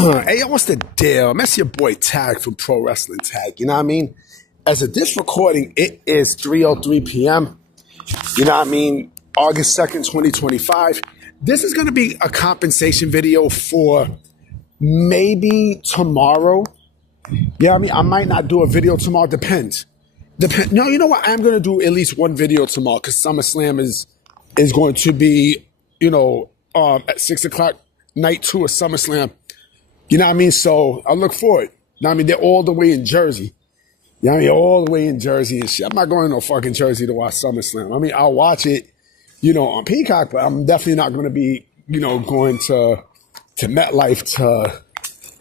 Hey, yo, what's the deal? That's your boy Tag from Pro Wrestling Tag. You know what I mean? As of this recording, it is 3:03 p.m. You know what I mean? August 2nd, 2025. This is going to be a compensation video for maybe tomorrow. Yeah, I mean, I might not do a video tomorrow. Depends. No, you know what? I'm going to do at least one video tomorrow because SummerSlam is going to be, at 6 o'clock, night 2 of SummerSlam. You know what I mean? So I look forward. You know what I mean? They're all the way in Jersey. You know what I mean? All the way in Jersey and shit. I'm not going to no fucking Jersey to watch SummerSlam. I mean, I'll watch it, on Peacock, but I'm definitely not going to be, going to MetLife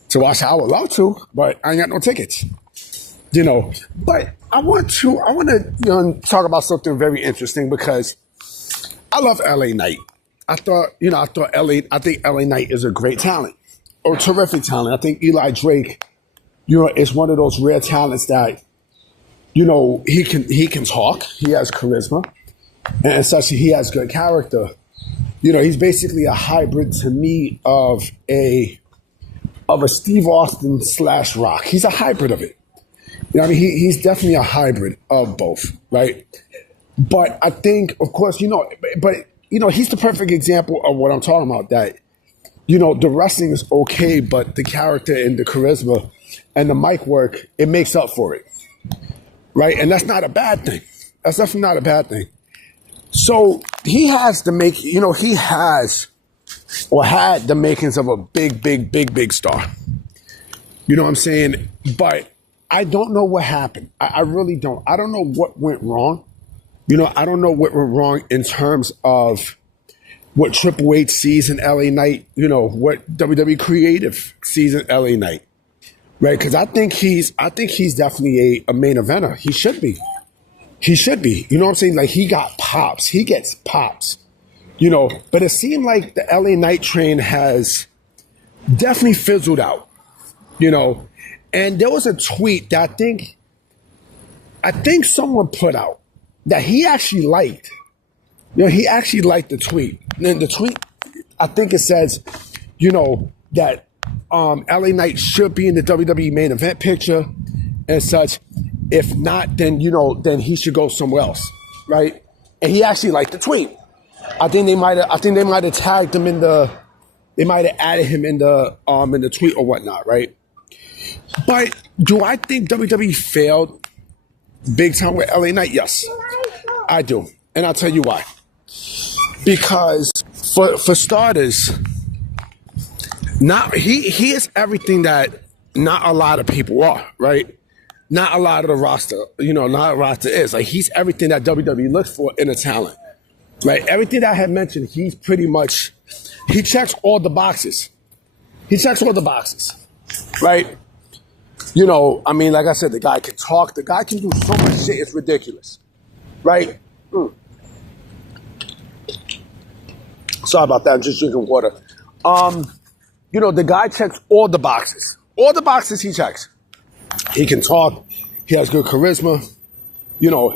to watch it. I would love to, but I ain't got no tickets. But I want to talk about something very interesting because I love L.A.Knight. I think L.A.Knight is a great talent, or terrific talent. I think Eli Drake, is one of those rare talents that, he can talk. He has charisma, and such. He has good character. He's basically a hybrid to me of a Steve Austin / Rock. He's a hybrid of it. He's definitely a hybrid of both, right? But I think, of course, he's the perfect example of what I'm talking about. That, the wrestling is okay, but the character and the charisma and the mic work, it makes up for it, right? And that's not a bad thing. That's definitely not a bad thing. So he has or had the makings of a big star. You know what I'm saying? But I don't know what happened. I really don't. I don't know what went wrong. I don't know what went wrong in terms of what Triple H sees in L.A.Knight, what WWE Creative sees in L.A.Knight, right? Because I think he's definitely a main eventer. He should be. He should be. You know what I'm saying? Like, he got pops. He gets pops. But it seemed like the L.A.Knight train has definitely fizzled out. And there was a tweet that I think someone put out that he actually liked. He actually liked the tweet. And the tweet, I think it says, that L.A.Knight should be in the WWE main event picture and such. If not, then, then he should go somewhere else, right? And he actually liked the tweet. I think they might have tagged him they might have added him in the tweet or whatnot, right? But do I think WWE failed big time with L.A.Knight? Yes, I do. And I'll tell you why. Because for starters, he is everything that not a lot of people are, right? Not a lot of the roster, not a roster is. Like, he's everything that WWE looks for in a talent, right? Everything that I had mentioned, he checks all the boxes. He checks all the boxes, right? Like I said, the guy can talk. The guy can do so much shit, it's ridiculous, right? Sorry about that. I'm just drinking water. The guy checks all the boxes. All the boxes he checks. He can talk. He has good charisma.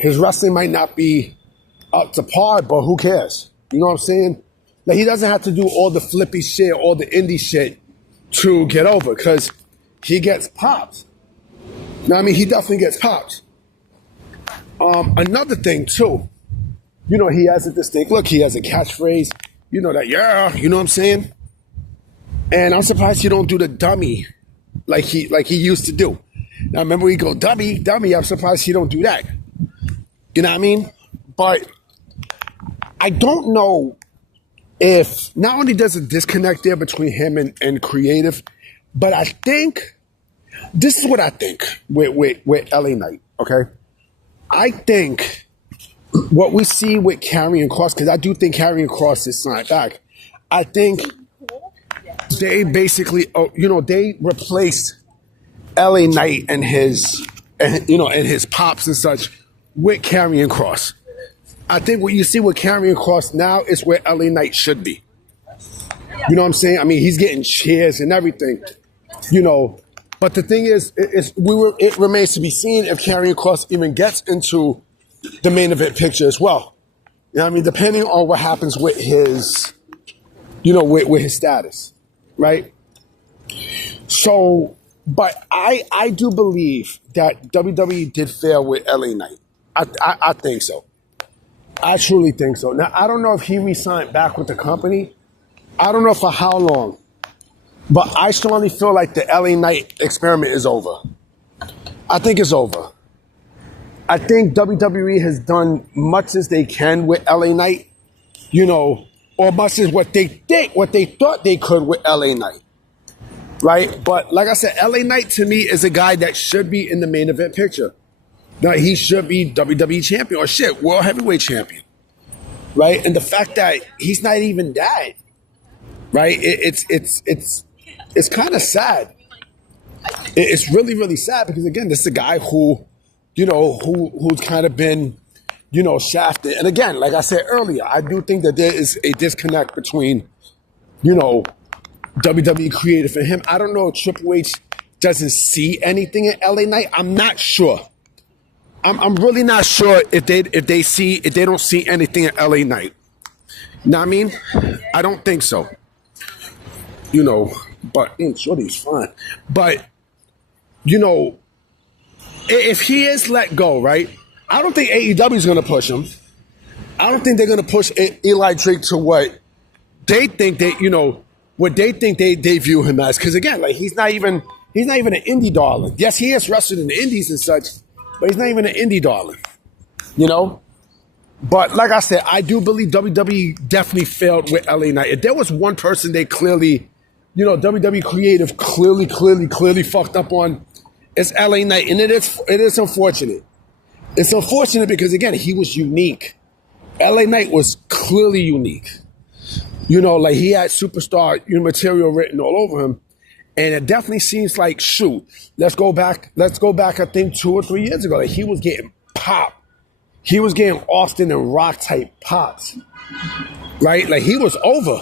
His wrestling might not be up to par, but who cares? You know what I'm saying? Like, he doesn't have to do all the flippy shit, all the indie shit to get over, because he gets pops. He definitely gets pops. Another thing, too, he has a distinct look. He has a catchphrase, you know what I'm saying? And I'm surprised he don't do the dummy like he used to do. Now, remember, we go, dummy. I'm surprised he don't do that. You know what I mean? But I don't know if not only there's a disconnect there between him and creative, but I think this is what I think with L.A.Knight, okay? I think what we see with Karrion Kross, because I do think Karrion Kross is signed back, I think they basically, they replaced L.A.Knight and his pops and such with Karrion Kross. I think what you see with Karrion Kross now is where L.A.Knight should be. You know what I'm saying? He's getting cheers and everything, But the thing is, it remains to be seen if Karrion Kross even gets into the main event picture as well. Depending on what happens with his, with his status, right? So, but I do believe that WWE did fail with L.A. Knight. I think so. I truly think so. Now, I don't know if he re-signed back with the company. I don't know for how long. But I strongly feel like the L.A. Knight experiment is over. I think it's over. I think WWE has done much as they can with L.A. Knight, or much as what they thought they could with L.A. Knight. Right? But like I said, L.A. Knight to me is a guy that should be in the main event picture. Now, he should be WWE champion or world heavyweight champion. Right? And the fact that he's not even that, right? It's kind of sad. It's really, really sad because, again, this is a guy who's kind of been, shafted. And again, like I said earlier, I do think that there is a disconnect between, WWE creative and him. I don't know if Triple H doesn't see anything in LA Knight. I'm not sure. I'm really not sure if they don't see anything in LA Knight. You know what I mean? I don't think so. But Shorty's fine. But if he is let go, right? I don't think AEW is going to push him. I don't think they're going to push Eli Drake to what they think they view him as. Because again, like he's not even an indie darling. Yes, he has wrestled in the indies and such, but he's not even an indie darling. But like I said, I do believe WWE definitely failed with LA Knight. If there was one person they clearly, WWE creative clearly fucked up on, it's LA Knight, and it is unfortunate. It's unfortunate because again, he was unique. LA Knight was clearly unique. Like he had superstar material written all over him. And it definitely seems like, let's go back, I think 2 or 3 years ago. Like he was getting pop. He was getting Austin and Rock type pops. Right? Like he was over.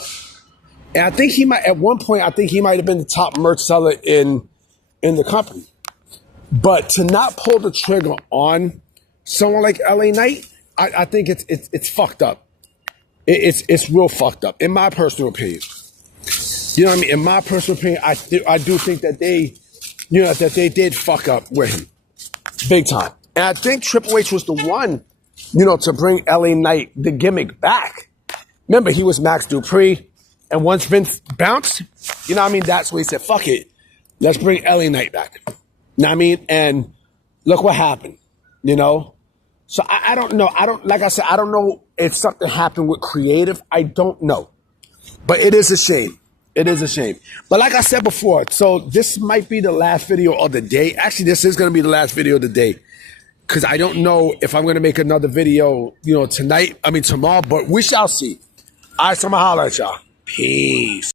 And I think at one point he might have been the top merch seller in the company. But to not pull the trigger on someone like LA Knight, I think it's fucked up. It's real fucked up, in my personal opinion. You know what I mean? In my personal opinion, I do think that they did fuck up with him. Big time. And I think Triple H was the one, to bring LA Knight the gimmick back. Remember, he was Max Dupree. And once Vince bounced, that's when he said, fuck it. Let's bring LA Knight back. You know what I mean? And look what happened, So I don't know. Like I said, I don't know if something happened with creative. I don't know. But it is a shame. It is a shame. But like I said before, so this might be the last video of the day. Actually, this is going to be the last video of the day. Because I don't know if I'm going to make another video, tomorrow. But we shall see. All right, so I'm going to holler at y'all. Peace.